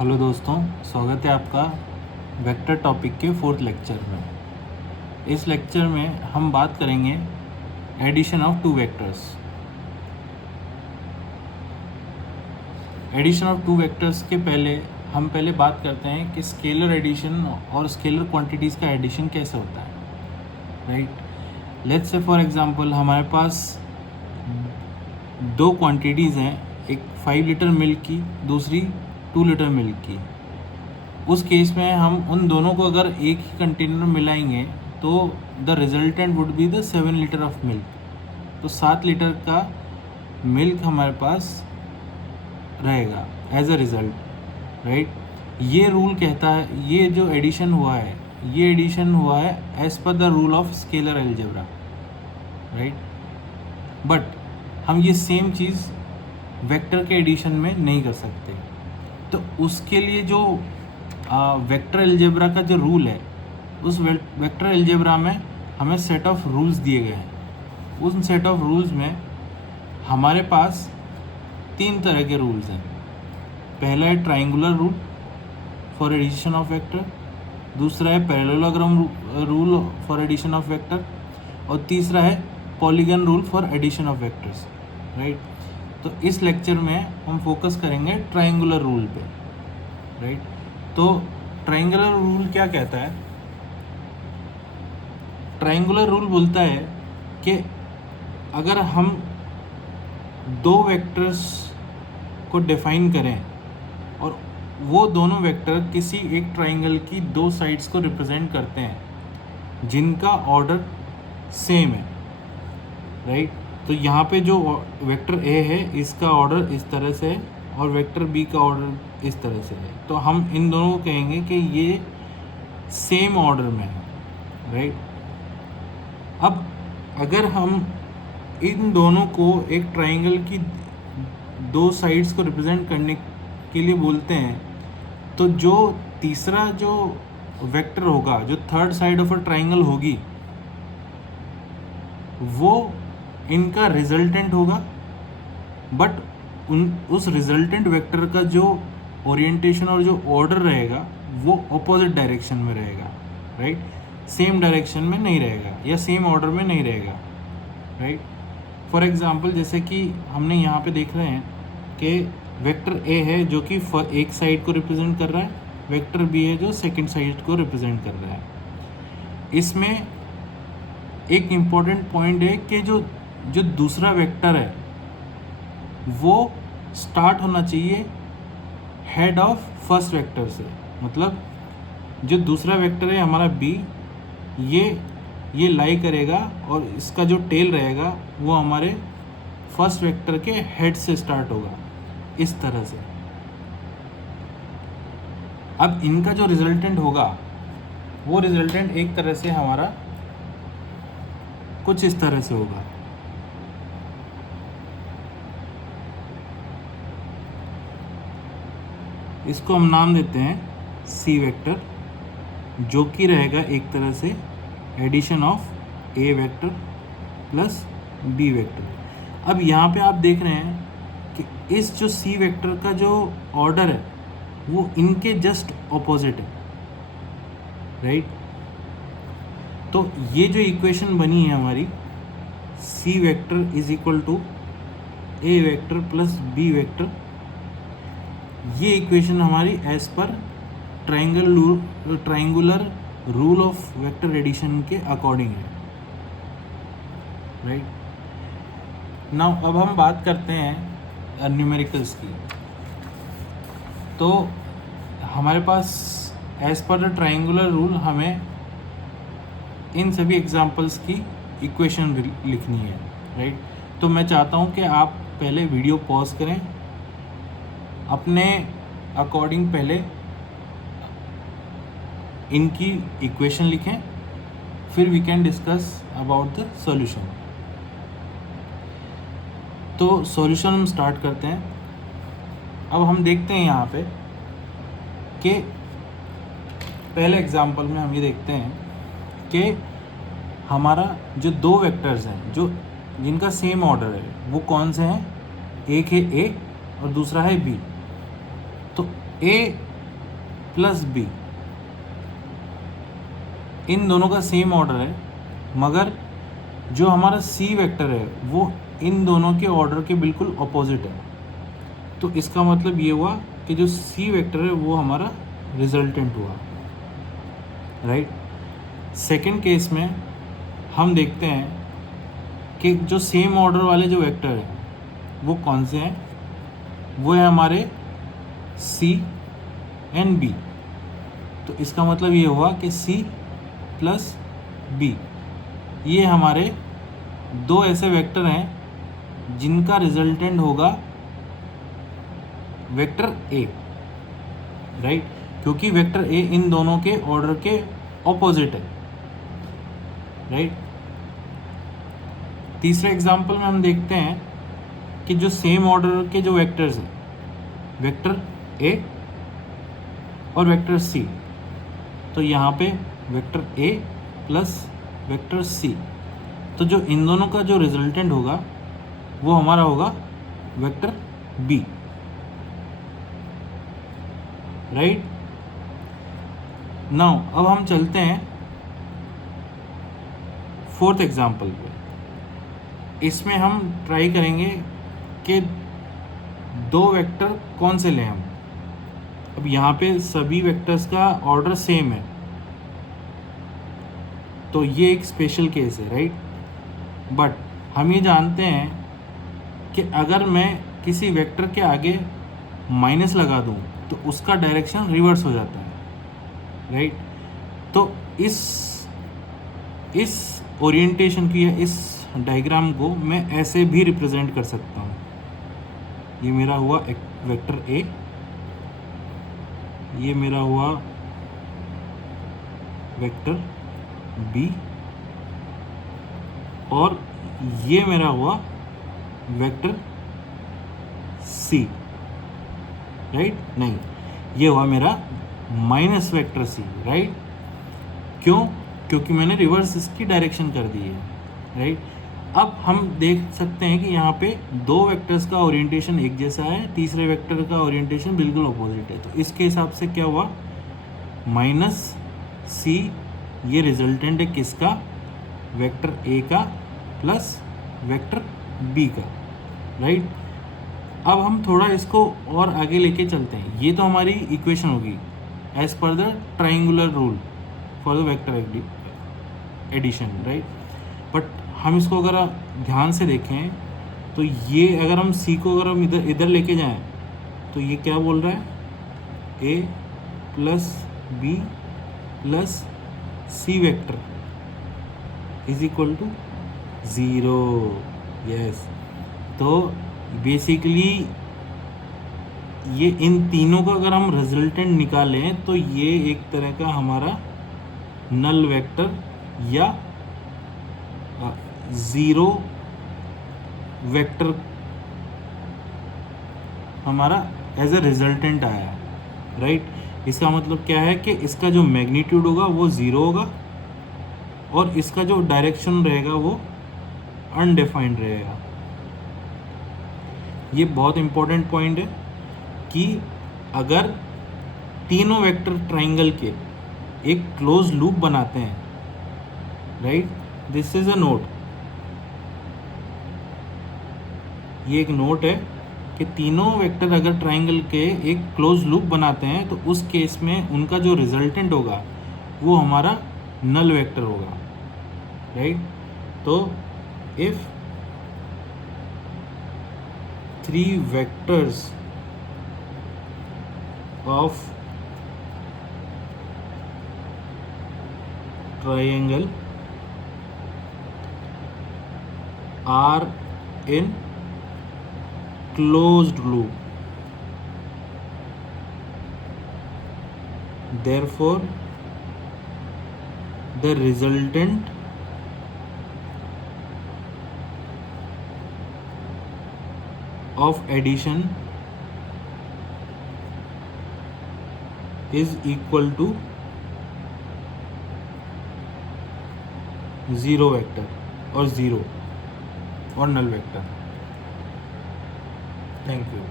Hello दोस्तों, स्वागत है आपका वेक्टर टॉपिक के 4th लेक्चर में। इस लेक्चर में हम बात करेंगे addition of two vectors. Addition of two vectors के पहले हम बात करते हैं कि स्केलर एडिशन और स्केलर क्वांटिटीज़ का एडिशन कैसे होता है, right. Let's say for example हमारे पास दो क्वांटिटीज़ हैं, एक 5 लीटर मिल्क की, दूसरी 2 लीटर मिल्क की। उस केस में हम उन दोनों को अगर एक ही कंटेनर में मिलाएंगे तो the resultant would be the 7 litre of milk. तो 7 लीटर का मिल्क हमारे पास रहेगा एज अ रिज़ल्ट, राइट। ये रूल कहता है, ये जो एडिशन हुआ है, ये एडिशन हुआ है एज पर the rule of scalar algebra, right. But हम ये सेम चीज़ वेक्टर के एडिशन में नहीं कर सकते। तो उसके लिए जो वेक्टर अलजेब्रा का जो रूल है, उस वेक्टर अलजेब्रा में हमें सेट ऑफ रूल्स दिए गए हैं। उन सेट ऑफ रूल्स में हमारे पास 3 तरह के रूल्स हैं। पहला है triangular rule for addition of vector, दूसरा है parallelogram rule for addition of vector, और तीसरा है polygon rule for addition of vectors, right. तो इस लेक्चर में हम फोकस करेंगे ट्राइंगुलर रूल पे, राइट। तो ट्राइंगुलर रूल क्या कहता है? ट्राइंगुलर रूल बोलता है कि अगर हम दो वेक्टर्स को डिफाइन करें और वो दोनों वेक्टर किसी एक ट्राइंगल की दो साइड्स को रिप्रेजेंट करते हैं जिनका ऑर्डर सेम है, राइट। तो यहाँ पे जो वेक्टर ए है इसका ऑर्डर इस तरह से है और वेक्टर बी का ऑर्डर इस तरह से है, तो हम इन दोनों को कहेंगे कि ये सेम ऑर्डर में है, राइट। अब अगर हम इन दोनों को एक ट्राइंगल की दो साइड्स को रिप्रेजेंट करने के लिए बोलते हैं, तो जो तीसरा जो वेक्टर होगा, जो third side of a triangle होगी, वो इनका रिजल्टेंट होगा। बट उस रिजल्टेंट वेक्टर का जो ओरिएंटेशन और जो ऑर्डर रहेगा वो अपोजिट डायरेक्शन में रहेगा, राइट। सेम डायरेक्शन में नहीं रहेगा या सेम ऑर्डर में नहीं रहेगा, राइट। फॉर एग्जांपल जैसे कि हमने यहाँ पे देख रहे हैं कि वेक्टर ए है जो कि एक साइड को रिप्रेजेंट कर रहा है, वेक्टर बी है जो सेकंड साइड को रिप्रेजेंट कर रहा है। इसमें एक इम्पॉर्टेंट पॉइंट है कि जो दूसरा वेक्टर है वो स्टार्ट होना चाहिए हेड ऑफ फर्स्ट वेक्टर से। मतलब जो दूसरा वेक्टर है हमारा बी, ये लाई करेगा और इसका जो टेल रहेगा वो हमारे फर्स्ट वेक्टर के हेड से स्टार्ट होगा, इस तरह से। अब इनका जो रिजल्टेंट होगा वो रिजल्टेंट एक तरह से हमारा कुछ इस तरह से होगा। इसको हम नाम देते हैं सी वेक्टर, जो कि रहेगा एक तरह से addition of A vector plus B vector. अब यहाँ पे आप देख रहे हैं कि इस जो सी वेक्टर का जो ऑर्डर है वो इनके जस्ट ऑपोजिट है, राइट। तो ये जो इक्वेशन बनी है हमारी, C vector is equal to A vector plus B vector, ये इक्वेशन हमारी एज पर triangular rule of vector addition के अकॉर्डिंग है, राइट। नाउ अब हम बात करते हैं न्यूमेरिकल्स की। तो हमारे पास एज पर द ट्राइंगुलर रूल हमें इन सभी एग्जांपल्स की इक्वेशन लिखनी है, राइट। तो मैं चाहता हूँ कि आप पहले वीडियो पॉज करें, अपने अकॉर्डिंग पहले इनकी इक्वेशन लिखें, फिर we can discuss about the solution. तो सॉल्यूशन हम स्टार्ट करते हैं। अब हम देखते हैं यहाँ पे कि पहले एग्जांपल में हम ये देखते हैं कि हमारा जो दो वेक्टर्स हैं जो जिनका सेम ऑर्डर है वो कौन से हैं? एक है ए और दूसरा है बी। तो ए प्लस बी, इन दोनों का सेम ऑर्डर है, मगर जो हमारा सी वेक्टर है वो इन दोनों के ऑर्डर के बिल्कुल अपोजिट है। तो इसका मतलब ये हुआ कि जो सी वेक्टर है वो हमारा रिजल्टेंट हुआ, राइट। सेकंड केस में हम देखते हैं कि जो सेम ऑर्डर वाले जो वेक्टर हैं वो कौन से हैं, वो है हमारे सी एंड बी। तो इसका मतलब ये हुआ कि सी प्लस बी, ये हमारे दो ऐसे वेक्टर हैं जिनका रिजल्टेंट होगा वेक्टर ए, राइट, क्योंकि वेक्टर ए इन दोनों के ऑर्डर के ऑपोजिट है, राइट। तीसरे एग्जाम्पल में हम देखते हैं कि जो सेम ऑर्डर के जो वेक्टर्स हैं, वेक्टर ए और वेक्टर सी, तो यहाँ पे vector A plus vector C, तो जो इन दोनों का जो रिजल्टेंट होगा वो हमारा होगा वेक्टर बी, राइट। नाउ अब हम चलते हैं फोर्थ एग्जाम्पल पे। इसमें हम ट्राई करेंगे कि दो वेक्टर कौन से लें हम। अब यहाँ पे सभी वेक्टर्स का ऑर्डर सेम है, तो ये एक स्पेशल केस है, राइट। बट हम ये जानते हैं कि अगर मैं किसी वेक्टर के आगे माइनस लगा दूँ तो उसका डायरेक्शन रिवर्स हो जाता है, राइट। तो इस ओरिएंटेशन की या इस डायग्राम को मैं ऐसे भी रिप्रेजेंट कर सकता हूँ। ये मेरा हुआ वेक्टर ए, ये मेरा हुआ वेक्टर बी, और ये मेरा हुआ वेक्टर सी, राइट। नहीं, ये हुआ मेरा माइनस वेक्टर सी, राइट। क्यों? क्योंकि मैंने रिवर्स इसकी डायरेक्शन कर दी है, राइट। अब हम देख सकते हैं कि यहाँ पे दो वेक्टर्स का ओरिएंटेशन एक जैसा है, तीसरे वेक्टर का ओरिएंटेशन बिल्कुल अपोजिट है। तो इसके हिसाब से क्या हुआ, माइनस सी ये रिजल्टेंट है किसका, वेक्टर ए का प्लस वेक्टर बी का, राइट। अब हम थोड़ा इसको और आगे लेके चलते हैं। ये तो हमारी इक्वेशन होगी एज पर the triangular rule for the vector addition, right. But हम इसको अगर ध्यान से देखें तो ये अगर हम सी को अगर हम इधर लेके जाएं तो ये क्या बोल रहा है, A plus B plus C vector is equal to 0, yes. तो बेसिकली ये इन तीनों का अगर हम रिजल्टेंट निकालें तो ये एक तरह का हमारा नल वेक्टर या ज़ीरो वेक्टर हमारा एज ए रिजल्टेंट आया, राइट। इसका मतलब क्या है कि इसका जो मैग्नीट्यूड होगा वो 0 होगा और इसका जो डायरेक्शन रहेगा वो अनडिफाइंड रहेगा। ये बहुत इंपॉर्टेंट पॉइंट है कि अगर तीनों वेक्टर ट्राइंगल के एक क्लोज लूप बनाते हैं, right, this is a note, ये एक नोट है कि तीनों वेक्टर अगर ट्राइंगल के एक क्लोज लूप बनाते हैं तो उस केस में उनका जो रिजल्टेंट होगा वो हमारा नल वेक्टर होगा, राइट। तो if 3 vectors of triangle are in closed loop, therefore the resultant of addition is equal to 0 vector और 0 और नल वेक्टर। Thank you.